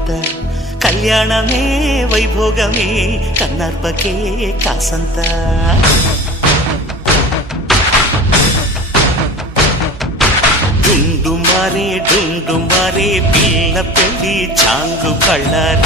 ఎంత కళ్యాణమే వైభోగమే కన్నార్పకే కాసంత డుండు మారే పిల్ల పెళ్ళి చాంగు కళ్ళారి